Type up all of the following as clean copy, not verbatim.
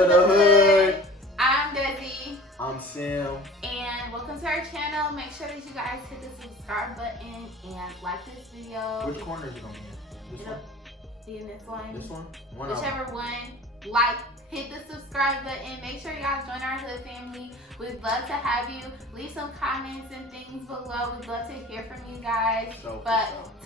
to the hood. I'm Desi. I'm Sam. And welcome to our channel. Make sure that you guys hit the subscribe button and like this video. Which corner is it going in? This one? Be in this one. This one? Whichever one. Like, hit the subscribe button. Make sure you guys join our hood family. We'd love to have you. Leave some comments and things below. We'd love to hear from you guys.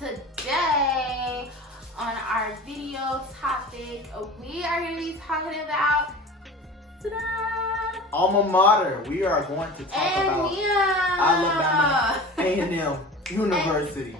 Today, on our video topic, we are going to be talking about alma mater. We are going to talk about Alabama A&M University.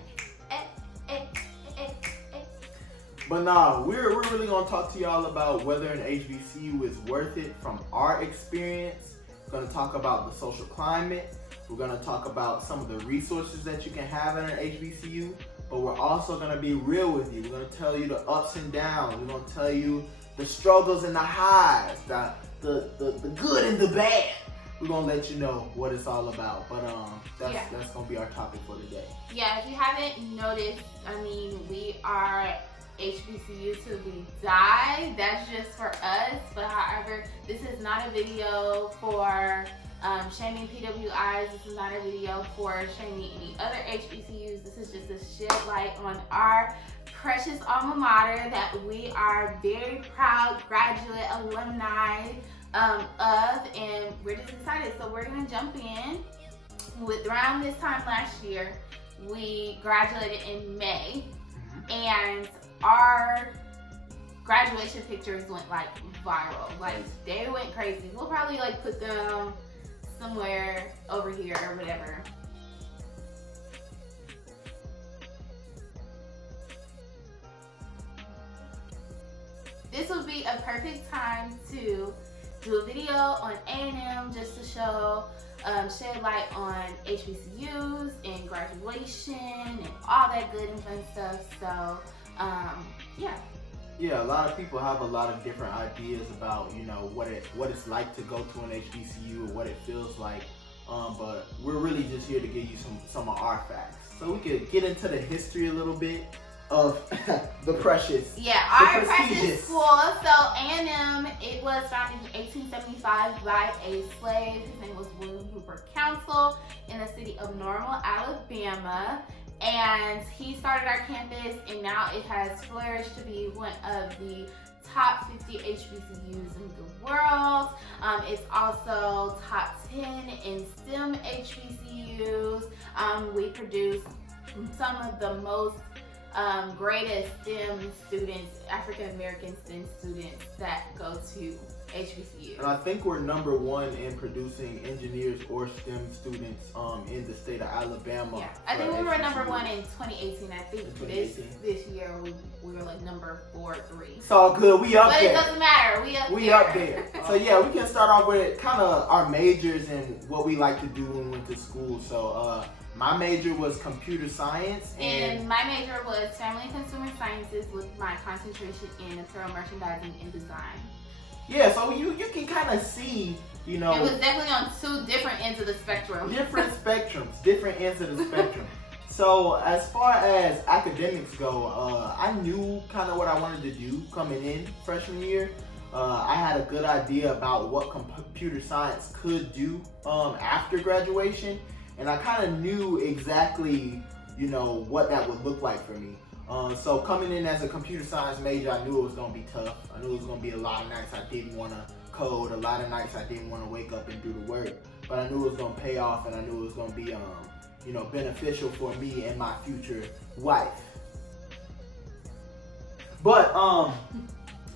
But nah, we're really gonna talk to y'all about whether an HBCU is worth it from our experience. We're gonna talk about the social climate. We're gonna talk about some of the resources that you can have at an HBCU. But we're also gonna be real with you. We're gonna tell you the ups and downs. We're gonna tell you the struggles and the highs, the good and the bad. We're gonna let you know what it's all about. But that's gonna be our topic for today. Yeah, if you haven't noticed, I mean, we are HBCU till we die. That's just for us. But however, this is not a video for shaming PWIs. This is not a video for shaming any other HBCUs. This is just to shed light on our precious alma mater that we are very proud graduate alumni of, and we're just excited. So we're gonna jump in. With around this time last year, we graduated in May, and our graduation pictures went like viral. Like they went crazy. We'll probably like put them somewhere over here or whatever. This would be a perfect time to do a video on A&M just to show, shed light on HBCUs and graduation and all that good and fun stuff. So, yeah. Yeah, a lot of people have a lot of different ideas about, you know, what it's like to go to an HBCU or what it feels like. But we're really just here to give you some of our facts. So we could get into the history a little bit of the precious. Yeah, our precious school. So A&M, it was founded in 1875 by a slave. His name was William Hooper Council in the city of Normal, Alabama. And he started our campus, and now it has flourished to be one of the top 50 HBCUs in the world. It's also top 10 in STEM HBCUs. We produce some of the most greatest STEM students, African American STEM students that go to HBCU. And I think we're #1 in producing engineers or STEM students in the state of Alabama. Yeah, I think we were #1 in 2018. I think this year we were like number 4 or 3. It's all good. We up there. But it doesn't matter. We up there. So yeah, we can start off with kind of our majors and what we like to do when we went to school. So my major was computer science. And my major was family and consumer sciences with my concentration in apparel merchandising and design. Yeah, so you can kind of see, you know. It was definitely on 2 different ends of the spectrum. Different spectrums, different ends of the spectrum. So as far as academics go, I knew kind of what I wanted to do coming in freshman year. I had a good idea about what computer science could do after graduation. And I kind of knew exactly, you know, what that would look like for me. So coming in as a computer science major, I knew it was going to be tough. I knew it was going to be a lot of nights I didn't want to code, a lot of nights I didn't want to wake up and do the work. But I knew it was going to pay off, and I knew it was going to be, you know, beneficial for me and my future wife. But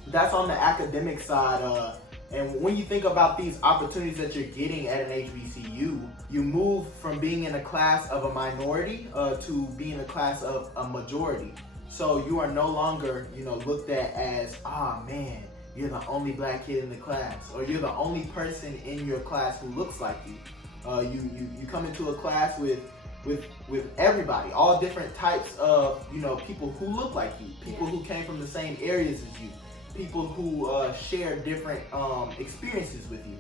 that's on the academic side. And when you think about these opportunities that you're getting at an HBCU, you move from being in a class of a minority to being a class of a majority. So you are no longer, you know, looked at as, man, you're the only black kid in the class, or you're the only person in your class who looks like you. You come into a class with everybody, all different types of, you know, people who look like you, people who came from the same areas as you, people who share different experiences with you.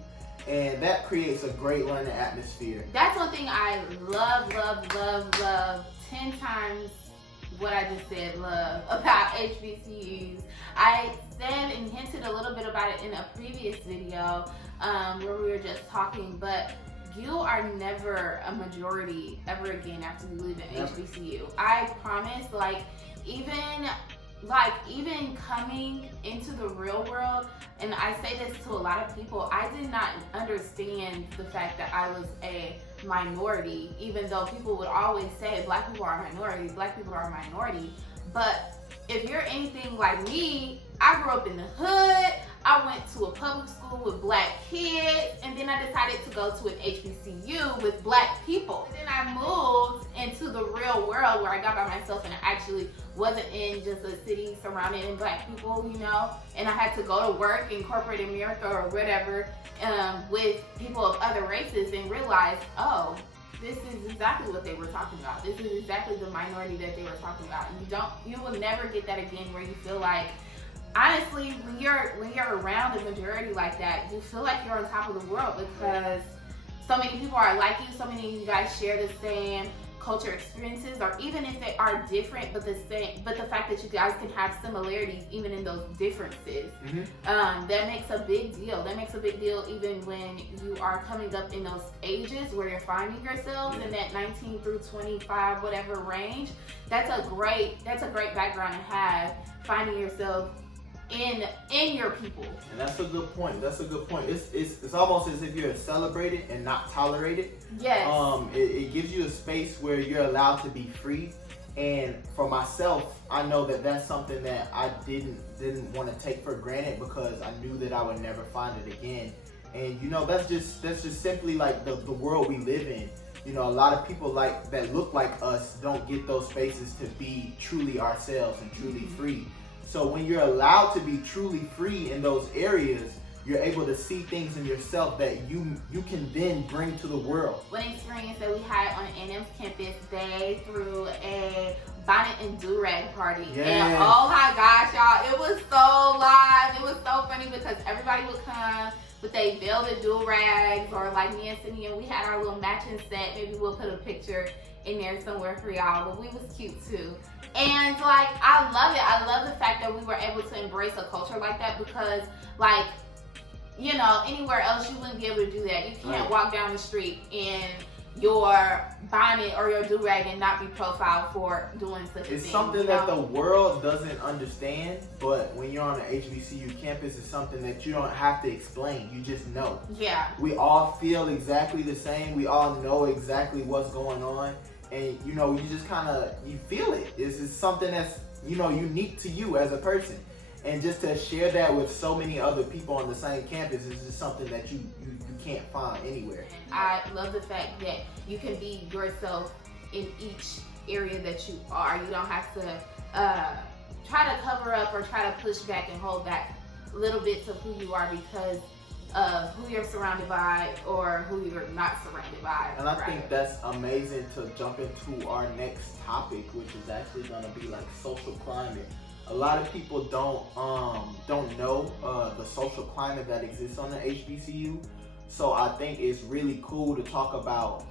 And that creates a great learning atmosphere. That's one thing I love 10 times what I just said love about HBCUs. I said and hinted a little bit about it in a previous video where we were just talking, but you are never a majority ever again after you leave an HBCU. I promise, even coming into the real world, and I say this to a lot of people, I did not understand the fact that I was a minority, even though people would always say black people are a minority, black people are a minority. But if you're anything like me, I grew up in the hood, I went to a public school with black kids, and then I decided to go to an HBCU with black people. And then I moved into the real world where I got by myself and I actually wasn't in just a city surrounded in black people, you know, and I had to go to work in corporate America or whatever with people of other races and realize, oh, this is exactly what they were talking about. This is exactly the minority that they were talking about. And you will never get that again where you feel like, honestly, when you're around a majority like that, you feel like you're on top of the world because so many people are like you, so many of you guys share the same culture experiences, or even if they are different but the same, but the fact that you guys can have similarities even in those differences, that makes a big deal. That makes a big deal even when you are coming up in those ages where you're finding yourselves in that 19 through 25 whatever range. That's a great background to have, finding yourself in your people. And that's a good point. That's a good point. It's almost as if you're celebrated and not tolerated. Yes. It gives you a space where you're allowed to be free. And for myself, I know that that's something that I didn't want to take for granted because I knew that I would never find it again. And you know, that's just simply like the world we live in. You know, a lot of people that look like us don't get those spaces to be truly ourselves and truly free. So when you're allowed to be truly free in those areas, you're able to see things in yourself that you can then bring to the world. One experience that we had on A&M's campus, they threw a bonnet and do-rag party. Yes. And oh my gosh, y'all, it was so live. It was so funny because everybody would come with they velvet do-rags, or like me and Cindy, and we had our little matching set. Maybe we'll put a picture in there somewhere for y'all, but we was cute too. And I love it. I love the fact that we were able to embrace a culture like that because you know, anywhere else you wouldn't be able to do that. You can't walk down the street in your bonnet or your do-rag and not be profiled for doing such a thing. It's something that the world doesn't understand, but when you're on an HBCU campus, it's something that you don't have to explain. You just know. Yeah. We all feel exactly the same. We all know exactly what's going on. And you know, you just you feel it. It's something that's, you know, unique to you as a person. And just to share that with so many other people on the same campus is just something that you can't find anywhere. I love the fact that you can be yourself in each area that you are. You don't have to try to cover up or try to push back and hold back little bits of who you are because of who you're surrounded by or who you're not surrounded by. And I think that's amazing to jump into our next topic, which is actually going to be like social climate. A lot of people don't know the social climate that exists on the HBCU. So I think it's really cool to talk about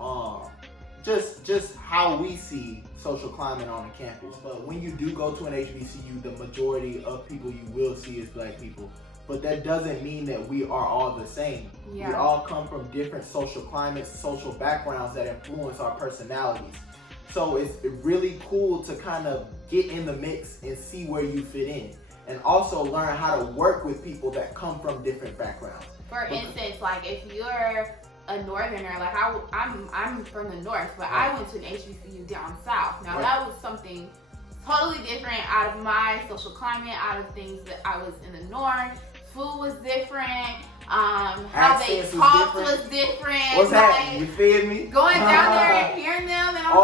just how we see social climate on the campus. But when you do go to an HBCU, the majority of people you will see is black people. But that doesn't mean that we are all the same. Yeah. We all come from different social climates, social backgrounds that influence our personalities. So it's really cool to kind of get in the mix and see where you fit in. And also learn how to work with people that come from different backgrounds. For instance, like if you're a northerner, like I'm from the north, but I went to an HBCU down south. Now that was something totally different out of my social climate, out of things that I was in the north. Food was different. How they talked was different. What's happening? You feel me? Going down there and hearing them, and I'm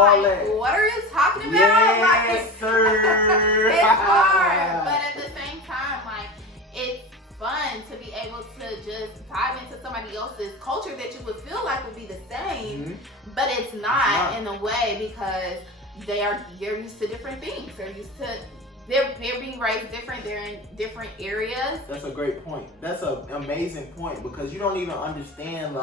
what are you talking about? Yes, sir. It's hard, but at the same time, it's fun to be able to just dive into somebody else's culture that you would feel like would be the same, but it's not in a way because they're used to different things. They're being raised different. They're in different areas. That's a great point. That's an amazing point because you don't even understand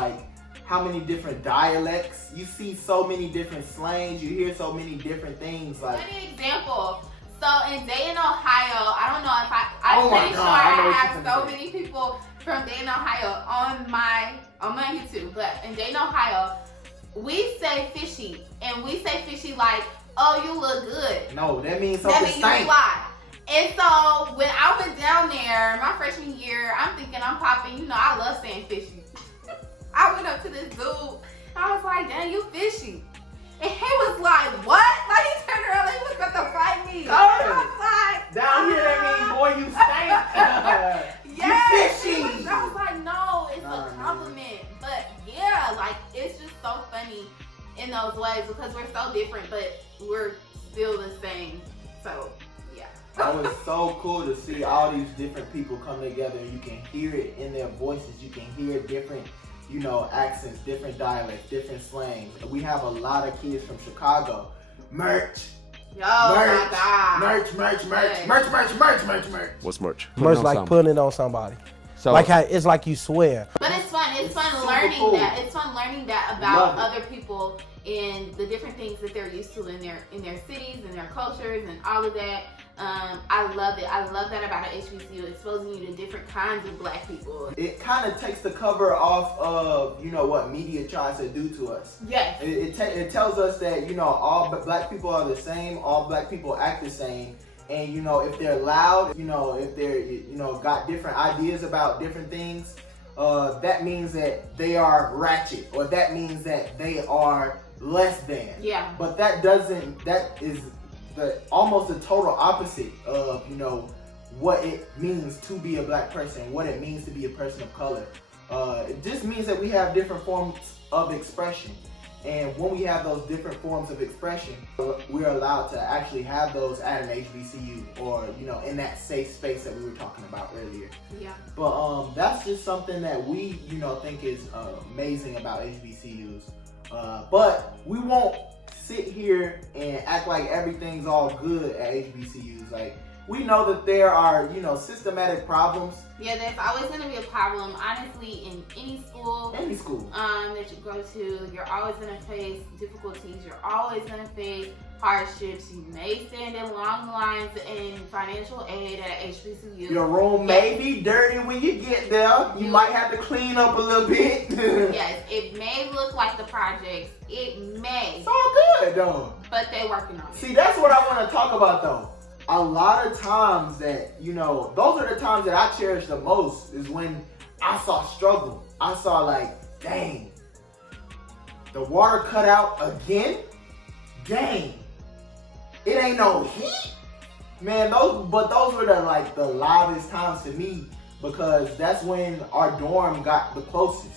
how many different dialects. You see so many different slangs. You hear so many different things. An example. So in Dayton, Ohio, I don't know if I'm pretty sure I have so many people from Dayton, Ohio on my YouTube, but in Dayton, Ohio, we say fishy, and we say fishy like, oh, you look good. No, that means something you fly. And so when I went down there my freshman year, I'm thinking I'm popping. You know, I love saying fishy. I went up to this dude. I was like, dang, you fishy. And he was like, what? Like, he turned around like he was about to fight me. I was like, down here, that means, boy, you stink. Yes. You fishy. I was like, no, it's a compliment. Man. But yeah, like, it's just so funny in those ways because we're so different, but we're still the same. So, yeah. That was so cool to see all these different people come together. You can hear it in their voices. You can hear different, you know, accents, different dialects, different slangs. We have a lot of kids from Chicago. Merch. Yo, my God. Merch. What's merch? Merch like putting it on somebody. So, like how it's like you swear. But it's fun. It's fun learning cool. that. It's fun learning that about other people and the different things that they're used to in their cities and their cultures and all of that. I love it. I love that about an HBCU, exposing you to different kinds of black people. It kind of takes the cover off of, you know, what media tries to do to us. Yes. It tells us that, you know, all black people are the same, all black people act the same. And, you know, if they're loud, you know, if they're, you know, got different ideas about different things, that means that they are ratchet, or that means that they are less than. Yeah. But that is almost the total opposite of, you know, what it means to be a black person, what it means to be a person of color. It just means that we have different forms of expression. And when we have those different forms of expression, we're allowed to actually have those at an HBCU, or, you know, in that safe space that we were talking about earlier. Yeah. But that's just something that we, you know, think is amazing about HBCUs. But we won't sit here and act like everything's all good at HBCUs. Like, we know that there are, you know, systematic problems. Yeah, there's always going to be a problem, honestly, in any school. Any school. That you go to. You're always going to face difficulties. You're always going to face hardships. You may stand in long lines in financial aid at HBCU. Your room may be dirty when you get there. You might have to clean up a little bit. Yes, it may look like the projects. It may. It's all good, though. But they're working on it. See, that's what I want to talk about, though. A lot of times that, you know, those are the times that I cherish the most, is when I saw struggle. I saw like, dang, the water cut out again? Dang, it ain't no heat? Man, those were the loudest times to me, because that's when our dorm got the closest.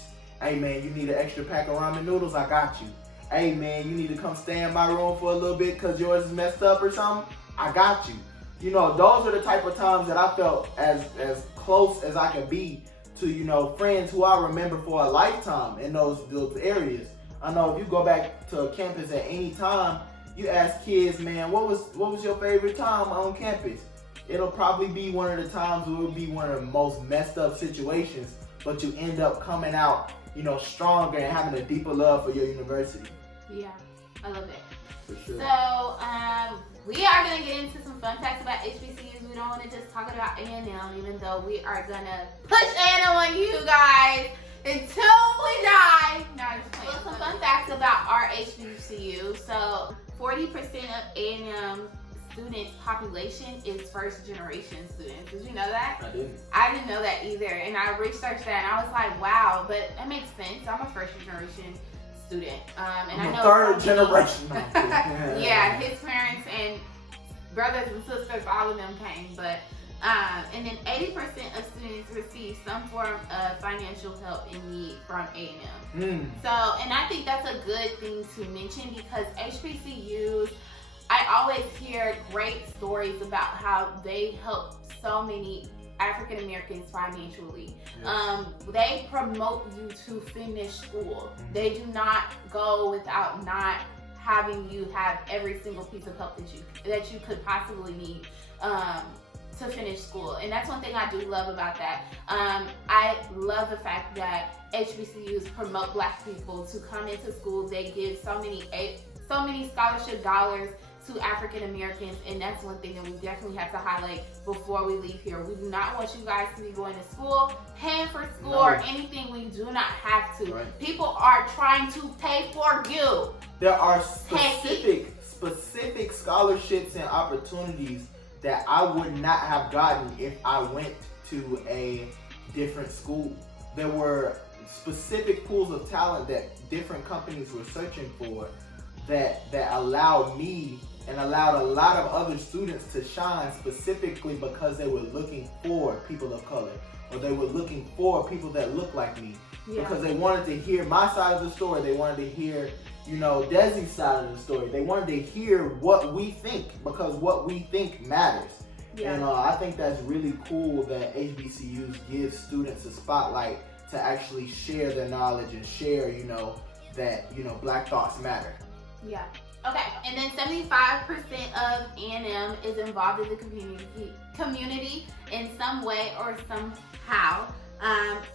Hey man, you need an extra pack of ramen noodles? I got you. Hey man, you need to come stay in my room for a little bit because yours is messed up or something? I got you. You know, those are the type of times that I felt as close as I could be to, you know, friends who I remember for a lifetime in those areas. I know if you go back to a campus at any time, you ask kids, man, what was your favorite time on campus? It'll probably be one of the times where it would be one of the most messed up situations, but you end up coming out, you know, stronger and having a deeper love for your university. Yeah, I love it. For sure. So, we are going to get into some fun facts about HBCUs. We don't want to just talk about A&M, even though we are going to push A&M on you guys until we die. No, I'm just playing. So, some fun facts about our HBCU. So, 40% of A&M students' population is first generation students. Did you know that? I didn't. I didn't know that either. And I researched that and I was like, wow, but that makes sense. I'm a first generation student. And I'm I know third generation. yeah, his parents and brothers and sisters, all of them came. But and then 80% of students receive some form of financial help in need from A&M. So, and I think that's a good thing to mention, because HBCUs, I always hear great stories about how they help so many African Americans financially. Yes. They promote you to finish school. They do not go without not having you have every single piece of help that you could possibly need to finish school. And that's one thing I do love about that. I love the fact that HBCUs promote Black people to come into school. They give so many scholarship dollars to African Americans, and that's one thing that we definitely have to highlight before we leave here. We do not want you guys to be going to school, paying for school, or anything we do not have to. Right. People are trying to pay for you. There are specific scholarships and opportunities that I would not have gotten if I went to a different school. There were specific pools of talent that different companies were searching for that allowed me and allowed a lot of other students to shine, specifically because they were looking for people of color, or they were looking for people that look like me. Because they wanted to hear my side of the story. They wanted to hear, Desi's side of the story. They wanted to hear what we think, because what we think matters. Yeah. And I think that's really cool that HBCUs give students a spotlight to actually share their knowledge and share, that, Black thoughts matter. Yeah. Okay. And then 75% of A&M is involved in the community in some way or somehow.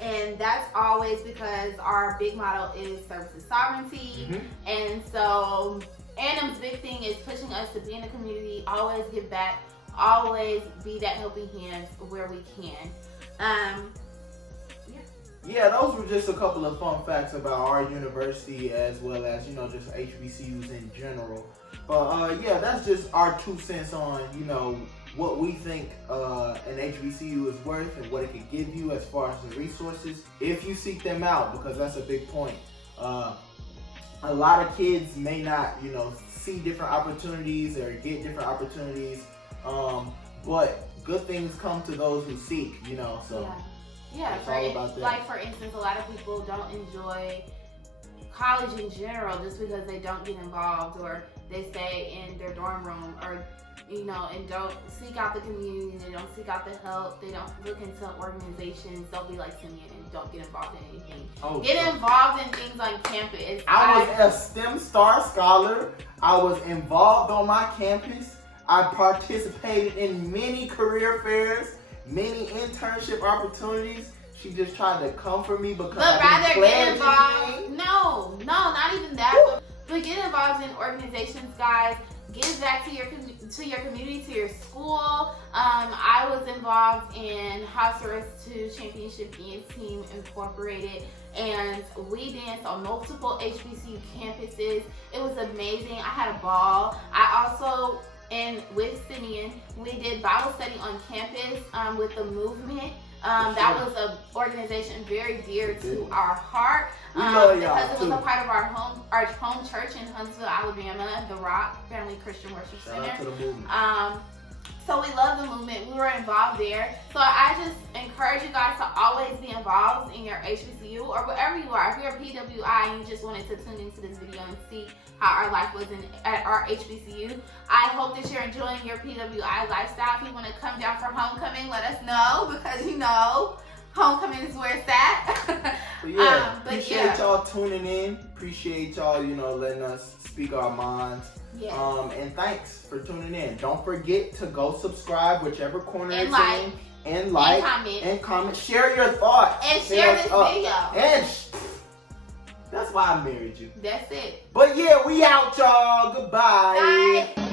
And that's always because our big motto is service is sovereignty. Mm-hmm. And so A&M's big thing is pushing us to be in the community, always give back, always be that helping hand where we can. Yeah, those were just a couple of fun facts about our university, as well as, just HBCUs in general. But yeah, that's just our 2 cents on, what we think an HBCU is worth and what it can give you as far as the resources, if you seek them out, because that's a big point. A lot of kids may not, see different opportunities or get different opportunities, but good things come to those who seek, so. Yeah, it's all about that. Like for instance, a lot of people don't enjoy college in general just because they don't get involved, or they stay in their dorm room, or and don't seek out the community, they don't seek out the help, they don't look into organizations, don't be like Simeon and don't get involved in anything. Get involved in things on campus. I was a STEM Star Scholar. I was involved on my campus. I participated in many career fairs, many internship opportunities. She just tried to come for me because I didn't get involved. No, not even that. But get involved in organizations, guys. Give back to your community, to your school. I was involved in House Arrest 2 Championship Dance Team Incorporated, and we danced on multiple HBCU campuses. It was amazing. I had a ball. I also, and with Simeon, we did Bible study on campus with the movement. That was an organization very dear to our heart because it was a part of our home church in Huntsville, Alabama, the Rock Family Christian Worship Center. Shout out to the movement. So we love the movement. We were involved there. So I just encourage you guys to always be involved in your HBCU or wherever you are. If you're a PWI and you just wanted to tune into this video and see how our life was at our HBCU, I hope that you're enjoying your PWI lifestyle. If you want to come down for homecoming, let us know, because homecoming is where it's at. Appreciate y'all tuning in. Appreciate y'all, letting us speak our minds. Yes. And thanks for tuning in. Don't forget to go subscribe, whichever corner and it's like, in. And like. And comment. Share your thoughts. And share this video. And that's why I married you. That's it. But yeah, we out, y'all. Goodbye. Bye.